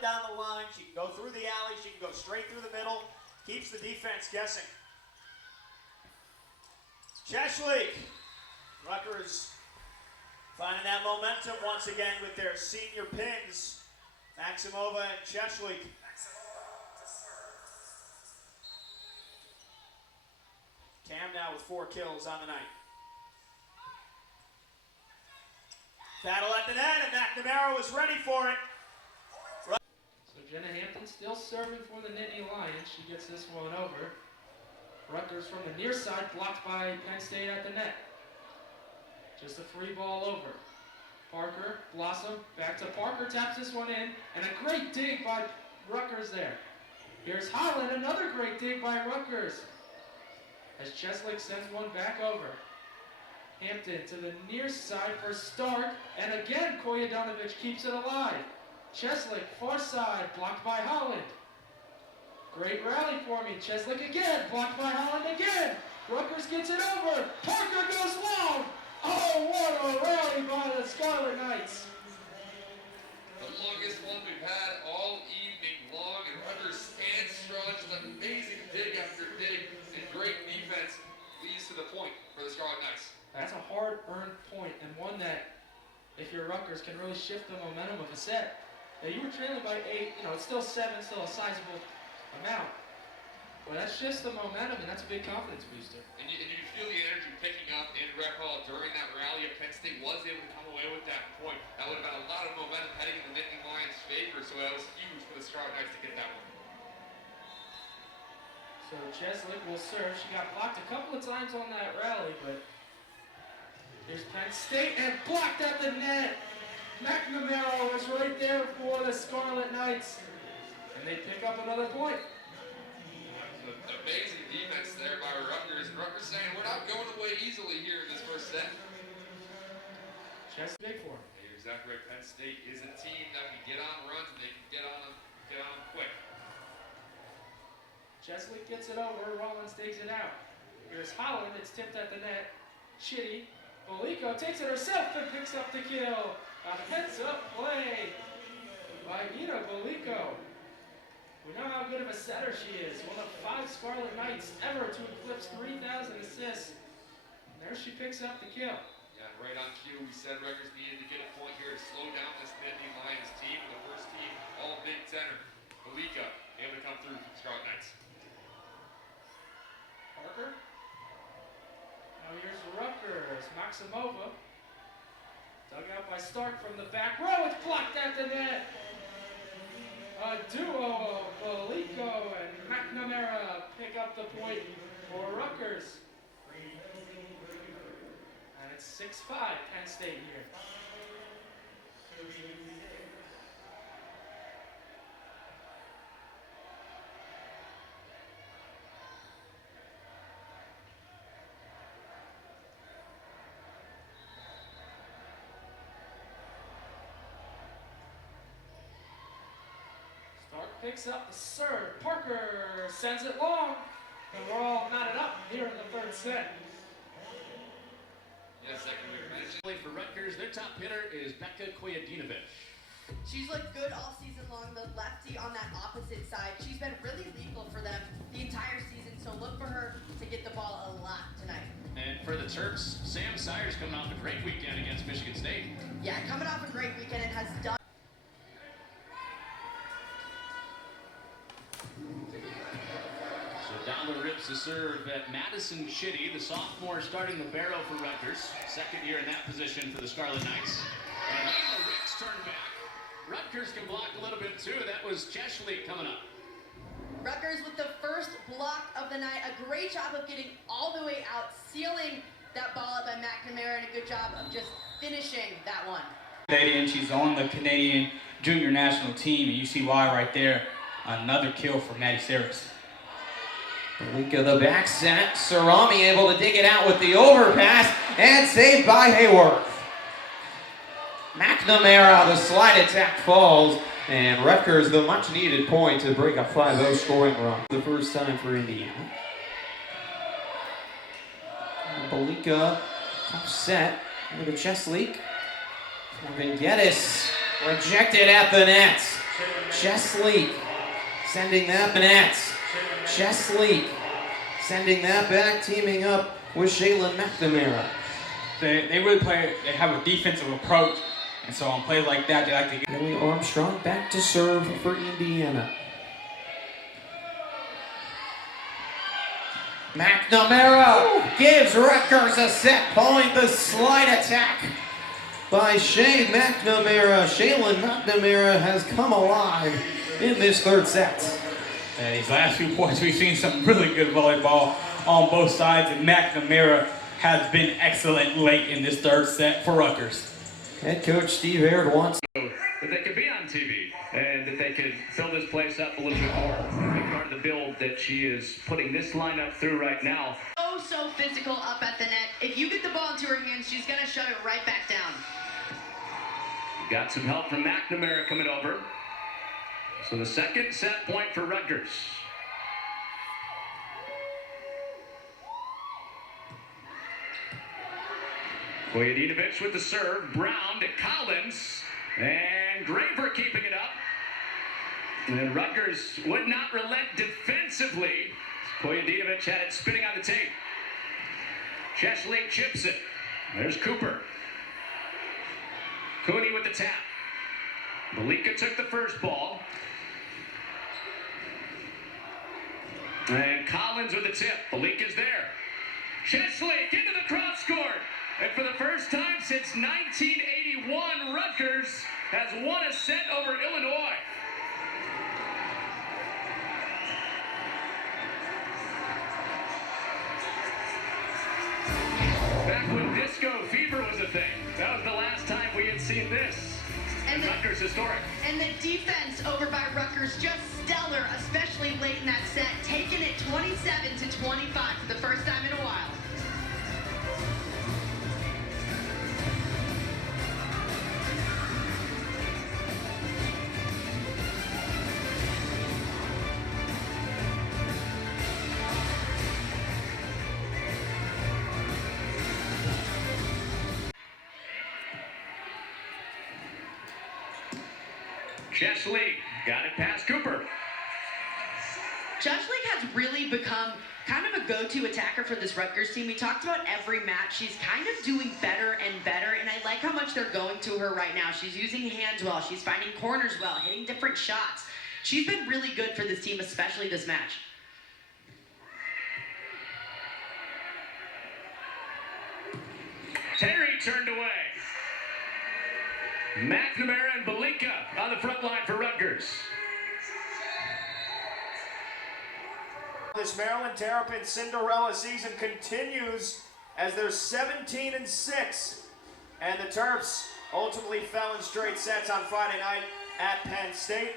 down the line. She can go through the alley. She can go straight through the middle. Keeps the defense guessing. Cheshleak. Rutgers finding that momentum once again with their senior pins. Maximova and Cheshleak. Cam now with 4 kills on the night. Battle at the net, and McNamara was ready for it. So Jenna Hampton still serving for the Nittany Lions. She gets this one over. Rutgers from the near side, blocked by Penn State at the net. Just a free ball over. Parker, Blossom, back to Parker, taps this one in, and a great dig by Rutgers there. Here's Holland, another great dig by Rutgers. As Cheshleak sends one back over. Hampton to the near side for Stark, and again Koyadonovich keeps it alive. Cheshleak, far side, blocked by Holland. Great rally for me. Cheshleak again, blocked by Holland again. Rutgers gets it over. Parker goes long. Oh, what a rally by the Scarlet Knights. The longest one we've had all evening long, and Rutgers stands strong. Just an amazing dig after dig, and great defense leads to the point for the Scarlet Knights. That's a hard-earned point, and one that, if you're Rutgers, can really shift the momentum of a set. Now, you were trailing by 8, it's still 7, still a sizable amount. But that shifts the momentum, and that's a big confidence booster. And you feel the energy picking up in Rec Hall during that rally. If Penn State was able to come away with that point, that would have been a lot of momentum heading in the Nittany Lions' favor, so that was huge for the Scarlet Knights to get that one. So Cheshleak will serve. She got blocked a couple of times on that rally, but here's Penn State, and blocked at the net. McNamara was right there for the Scarlet Knights, and they pick up another point. Amazing defense there by Rutgers. Rutgers saying, we're not going away easily here in this first set. Cheshleak big for him. You're exactly right. Penn State is a team that can get on runs, and they can get on them quick. Cheshleak gets it over. Rollins takes it out. Here's Holland. It's tipped at the net. Chitty. Boliko takes it herself and picks up the kill. A heads-up play by Ina Boliko. We know how good of a setter she is. One of 5 Scarlet Knights ever to eclipse 3,000 assists. And there she picks up the kill. Yeah, right on cue. We said Rutgers needed to get a point here to slow down this Nittany Lions team. The first team, all Big Tenor. Boliko able to come through for the Scarlet Knights. Parker. Now here's Rutgers. Maximova. Dug out by Stark from the back row. It's blocked at the net. A duo of Boliko and McNamara pick up the point for Rutgers. And it's 6-5 Penn State here. Picks up the serve. Parker sends it long, and we're all knotted up here in the third set. Yes, second we mentioned. For Rutgers, their top hitter is Becca Koyadonovich. She's looked good all season long, the lefty on that opposite side. She's been really lethal for them the entire season, so look for her to get the ball a lot tonight. And for the Terps, Sam Sayers coming off a great weekend against Michigan State. Yeah, coming off a great weekend and has done. Down the rips to serve at Madison Chitty, the sophomore starting the barrel for Rutgers. Second year in that position for the Scarlet Knights. And Layla Ricks turned back. Rutgers can block a little bit too. That was Cheshleak coming up. Rutgers with the first block of the night. A great job of getting all the way out, sealing that ball up by McNamara, and a good job of just finishing that one. Canadian, she's on the Canadian junior national team, and you see why right there. Another kill for Maddie Saris. Boliko the back set. Sarami able to dig it out with the overpass and saved by Hayworth. McNamara, the slide attack falls, and Rutgers the much needed point to break a 5-0 scoring run. The first time for Indiana. Boliko, tough set. Look at Cheshleak. Geddes rejected at the net. Chesley sending that net. Chesley sending that back, teaming up with Shaylin McNamara. They really play, they have a defensive approach, and so on plays like that, they like to get. Haley Armstrong back to serve for Indiana. McNamara gives Rutgers a set point. The slide attack by Shea McNamara. Shaylin McNamara has come alive in this third set. And these last few points, we've seen some really good volleyball on both sides, and McNamara has been excellent late in this third set for Rutgers. Head coach Steve Aird wants That they could be on TV and that they could fill this place up a little bit more. I think part of the build that she is putting this lineup through right now. So physical up at the net. If you get the ball into her hands, she's going to shut it right back down. Got some help from McNamara coming over. So the second set point for Rutgers. Vojvodinovic with the serve. Brown to Collins. And Graver keeping it up. And Rutgers would not relent defensively. Vojvodinovic had it spinning on the tape. Chesley chips it. There's Cooper. Cooney with the tap. Malika took the first ball. And Collins with the tip. Malika's there. Chesley into the cross court. And for the first time since 1981, Rutgers has won a set over Illinois. Back when disco fever was a thing. That was the last time we had seen this. And Rutgers historic. And the defense over by Rutgers just stellar, especially late in that set, taking it 27-25 for the first time in a while. Chesley got it past Cooper. Chesley has really become kind of a go-to attacker for this Rutgers team. We talked about every match. She's kind of doing better and better, and I like how much they're going to her right now. She's using hands well. She's finding corners well, hitting different shots. She's been really good for this team, especially this match. Terry turned away. McNamara and Belika on the front line for Rutgers. This Maryland Terrapin Cinderella season continues as they're 17-6, and the Terps ultimately fell in straight sets on Friday night at Penn State.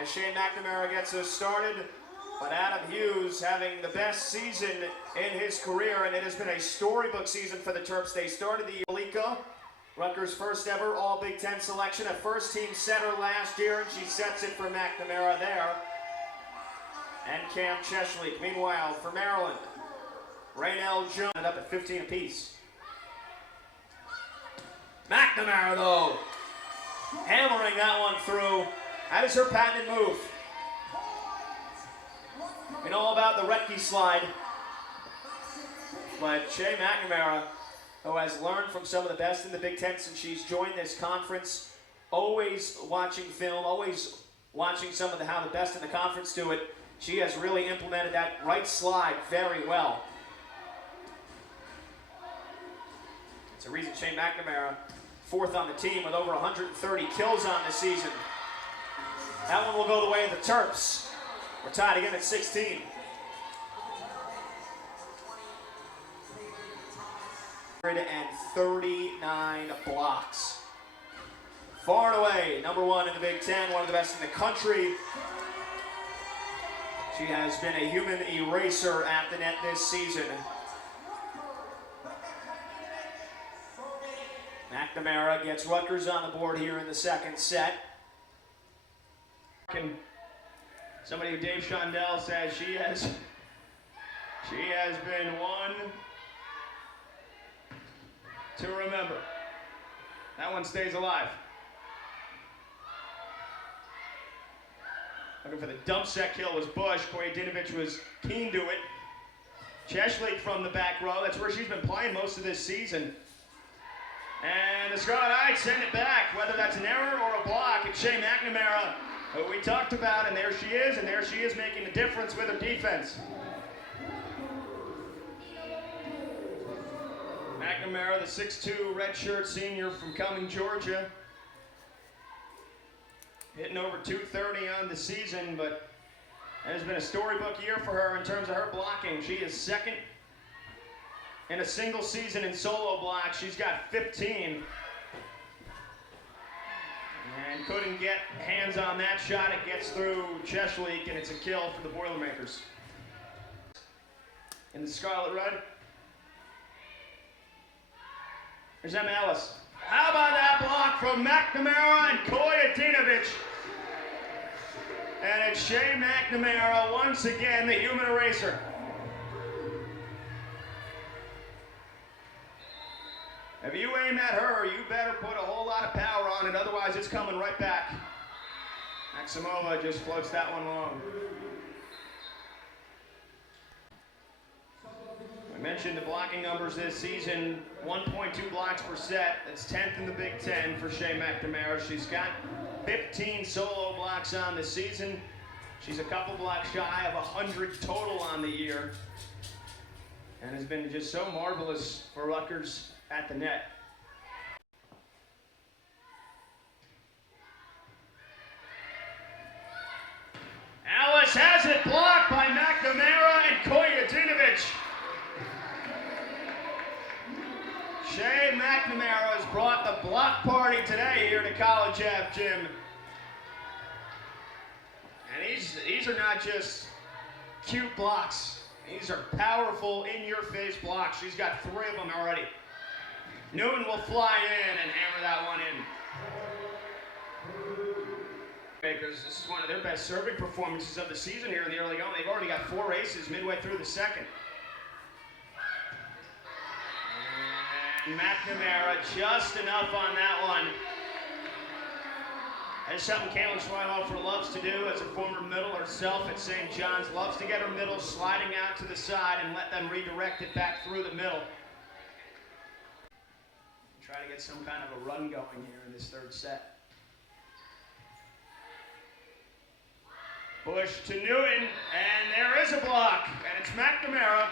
As Shea McNamara gets us started, but Adam Hughes having the best season in his career, and it has been a storybook season for the Terps. They started the Belika, Rutgers' first ever All Big Ten selection, a first-team setter last year, and she sets it for McNamara there. And Cam Chesley. Meanwhile, for Maryland, Raynell Jones up at 15 apiece. McNamara, though, hammering that one through. That is her patented move. You know all about the Retke slide. But Shea McNamara, who has learned from some of the best in the Big Ten since she's joined this conference, always watching film, always watching some of how the best in the conference do it. She has really implemented that right slide very well. It's a reason Shea McNamara, fourth on the team with over 130 kills on the season. That one will go the way of the Terps. We're tied again at 16. And 39 blocks. Far and away, number one in the Big Ten, one of the best in the country. She has been a human eraser at the net this season. McNamara gets Rutgers on the board here in the second set. Somebody who Dave Shondell says she has been one to remember. That one stays alive. Looking for the dump set kill was Bush. Kojadinovic was keen to it. Cheshlik from the back row. That's where she's been playing most of this season. And the Scarlet Knights send it back, whether that's an error or a block. It's Shea McNamara, who we talked about, and there she is making the difference with her defense. McNamara, the 6'2" redshirt senior from Cumming, Georgia. Hitting over 230 on the season, but it has been a storybook year for her in terms of her blocking. She is second in a single season in solo blocks. She's got 15. And couldn't get hands on that shot. It gets through Cheshlik, and it's a kill for the Boilermakers. In the Scarlet Red, there's Emma Ellis. How about that block from McNamara and Kojadinovic? And it's Shea McNamara, once again, the human eraser. If you aim at her, you better put a whole lot of power on it, otherwise it's coming right back. Maximova just floats that one long. I mentioned the blocking numbers this season, 1.2 blocks per set. That's 10th in the Big Ten for Shea McNamara. She's got 15 solo blocks on the season. She's a couple blocks shy of 100 total on the year. And has been just so marvelous for Rutgers at the net. Alice has it blocked by McNamara and Kojadinovic. Shea McNamara has brought the block party today here to College Ave Gym. And these are not just cute blocks. These are powerful, in-your-face blocks. She's got 3 of them already. Newton will fly in and hammer that one in. This is one of their best serving performances of the season here in the early going. They've already got 4 aces midway through the second. McNamara just enough on that one. That's something Caitlin Schweinhofer loves to do as a former middle herself at St. John's. Loves to get her middle sliding out to the side and let them redirect it back through the middle. Try to get some kind of a run going here in this third set. Bush to Newton, and there is a block, and it's McNamara.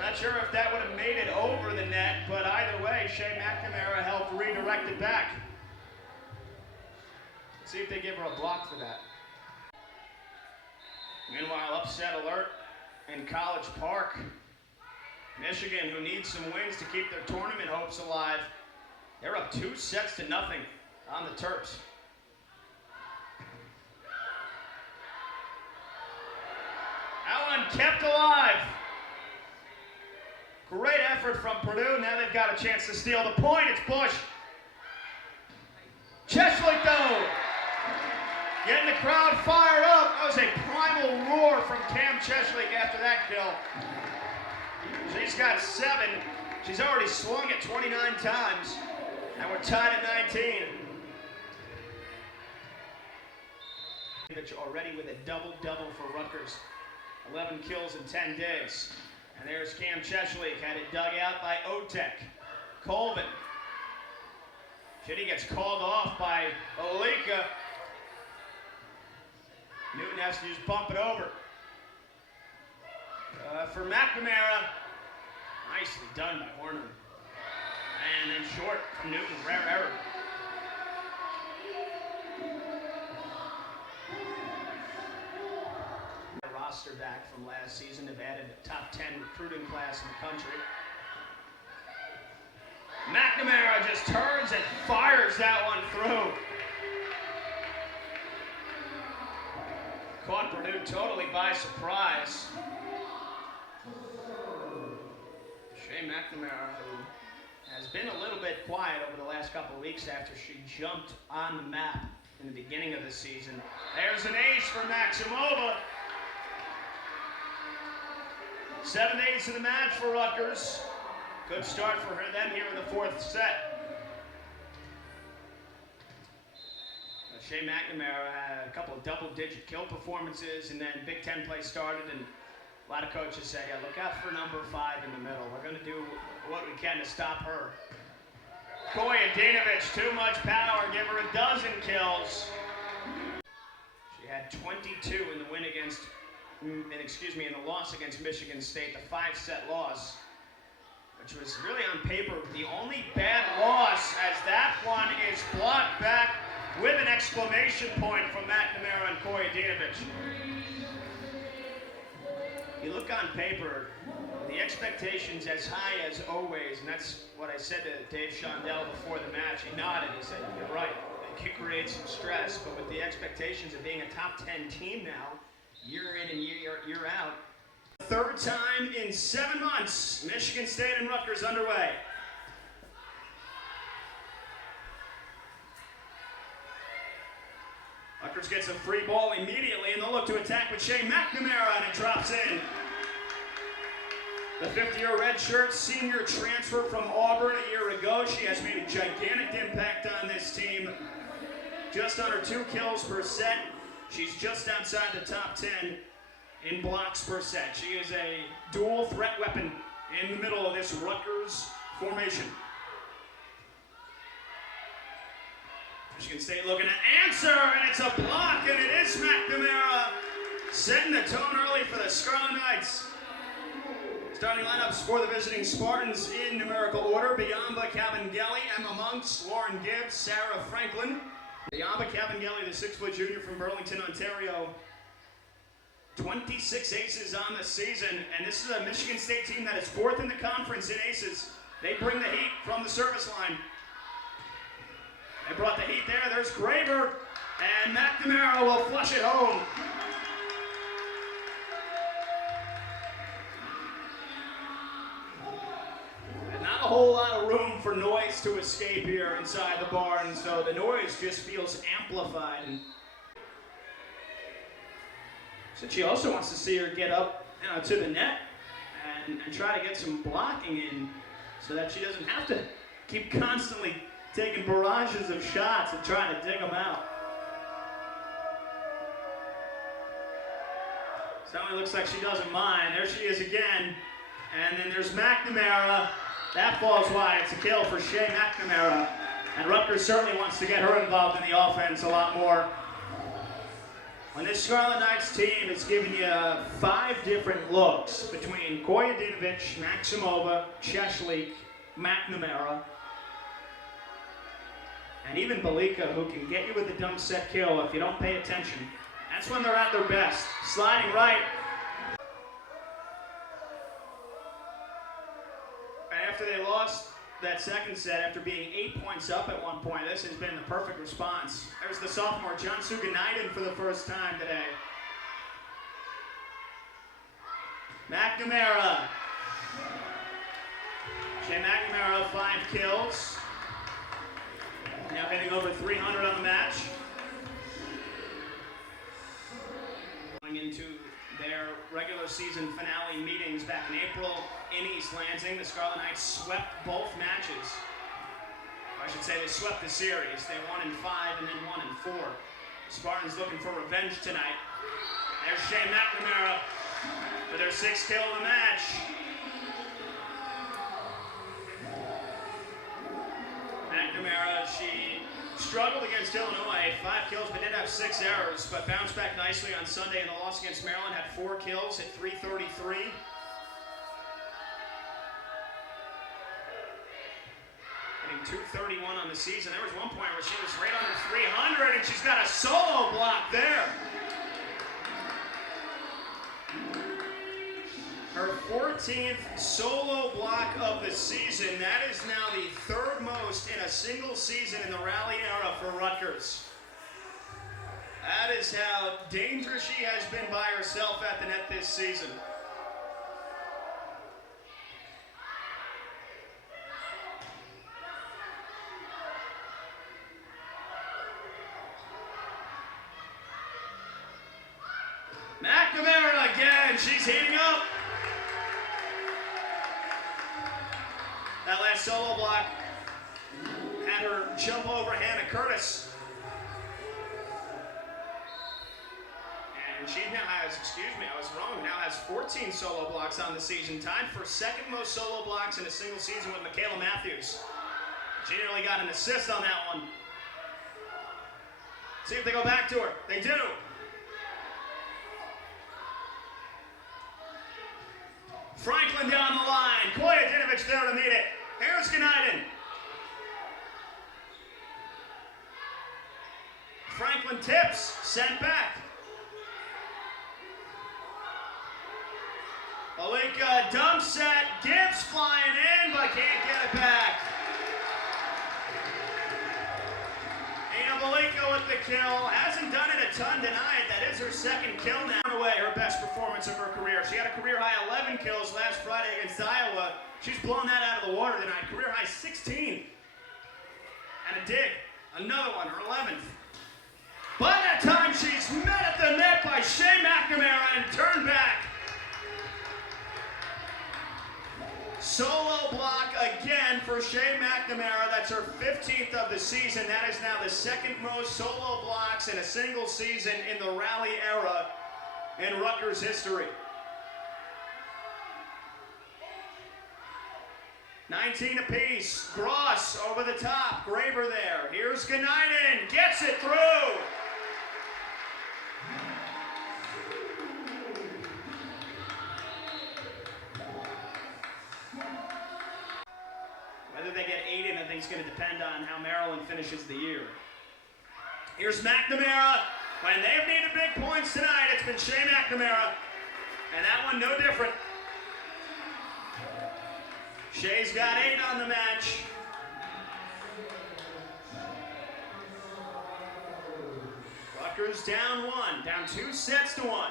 Not sure if that would have made it over the net, but either way, Shea McNamara helped redirect it back. Let's see if they give her a block for that. Meanwhile, upset alert in College Park. Michigan, who needs some wins to keep their tournament hopes alive. They're up 2 sets to nothing on the Terps. That one kept alive. Great effort from Purdue. Now they've got a chance to steal the point. It's Bush. Cheshlik, though. Getting the crowd fired up. That was a primal roar from Cam Cheshlik after that kill. She's got 7. She's already swung it 29 times. And we're tied at 19. Already with a double-double for Rutgers. 11 kills in 10 days. And there's Cam Cheshlik, had it dug out by Otek. Colvin. Shitty gets called off by Alika. Newton has to just bump it over. For McNamara, nicely done by Horner. And then short from Newton, rare error. Roster back from last season, have added a top 10 recruiting class in the country. McNamara just turns and fires that one through. Caught Purdue totally by surprise. Shea McNamara, who has been a little bit quiet over the last couple of weeks after she jumped on the map in the beginning of the season. There's an ace for Maximova. 7 aces of the match for Rutgers. Good start for them here in the 4th set. Shea McNamara had a couple of double-digit kill performances, and then Big Ten play started, and a lot of coaches say, yeah, look out for number 5 in the middle. We're going to do what we can to stop her. Kojadinovic, too much power, give her a dozen kills. She had 22 in the win against, in the loss against Michigan State, the 5-set loss, which was really on paper the only bad loss, as that one is blocked back with an exclamation point from McNamara and Kojadinovic. You look on paper, the expectations as high as always, and that's what I said to Dave Shondell before the match. He nodded, he said, you're right, it can create some stress, but with the expectations of being a top 10 team now, year in and year out. Third time in 7 months, Michigan State and Rutgers underway. Rutgers gets a free ball immediately, and they'll look to attack with Shea McNamara, and it drops in. The 50-year redshirt senior transfer from Auburn a year ago. She has made a gigantic impact on this team. Just under 2 kills per set. She's just outside the top 10 in blocks per set. She is a dual threat weapon in the middle of this Rutgers formation. Michigan State looking to answer, and it's a block, and it is McNamara setting the tone early for the Scarlet Knights. Starting lineups for the visiting Spartans in numerical order: Biamba Cabangeli, Emma Monks, Lauren Gibbs, Sarah Franklin. Biamba Cabangeli, the 6-foot junior from Burlington, Ontario. 26 aces on the season, and this is a Michigan State team that is 4th in the conference in aces. They bring the heat from the service line. They brought the heat there. There's Graber, and McNamara will flush it home. And not a whole lot of room for noise to escape here inside the barn, so the noise just feels amplified. So she also wants to see her get up to the net and try to get some blocking in so that she doesn't have to keep constantly taking barrages of shots and trying to dig them out. Certainly looks like she doesn't mind. There she is again. And then there's McNamara. That falls wide. It's a kill for Shea McNamara. And Rutgers certainly wants to get her involved in the offense a lot more. When this Scarlet Knights team is giving you 5 different looks between Kojadinovic, Maximova, Cheshlik, McNamara, and even Belika, who can get you with a dump set kill if you don't pay attention. That's when they're at their best. Sliding right. And after they lost that second set, after being 8 points up at one point, this has been the perfect response. There's the sophomore, John Suganaiden, for the first time today. McNamara. Shea McNamara, 5 kills. Now hitting over 300 on the match. Going into their regular season finale meetings back in April in East Lansing, the Scarlet Knights swept both matches. I should say they swept the series. They won in 5 and then won in 4. Spartans looking for revenge tonight. There's Shea McNamara for their 6th kill of the match. McNamara, she struggled against Illinois, 5 kills, but did have 6 errors, but bounced back nicely on Sunday in the loss against Maryland, had 4 kills at 333. Hitting 231 on the season. There was one point where she was right under 300, and she's got a solo block there. Her 14th solo block of the season. That is now the 3rd most in a single season in the rally era for Rutgers. That is how dangerous she has been by herself at the net this season. McNamara again, she's heating up. That last solo block had her jump over Hannah Curtis. And she now has, excuse me, I was wrong, now has 14 solo blocks on the season, tied for second most solo blocks in a single season with Michaela Matthews. She nearly got an assist on that one. See if they go back to her. They do. Franklin down the line. Koya Dinovich there to meet it. Here's Ganaiden. Franklin tips, sent back. Alika dump set, Gibbs flying in, but can't get it back. Ina Balika with the kill. Hasn't done it a ton tonight. That is her second kill now. Away her best performance of her career. She had a career high 11 kills last Friday against Iowa. She's blown that out of the water tonight. Career high 16. And a dig. Another one, her 11th. By that time, she's met at the net by Shea McNamara and turned back. Solo block again for Shea McNamara. That's her 15th of the season. That is now the second most solo blocks in a single season in the rally era in Rutgers history. 19 apiece. Gross over the top. Graber there. Here's Ganaiden. Gets it through. Whether they get 8 in, I think, is going to depend on how Maryland finishes the year. Here's McNamara. When they've needed big points tonight, it's been Shea McNamara. And that one no different. Shea's got 8 on the match. Rutgers down 1, down 2 sets to 1.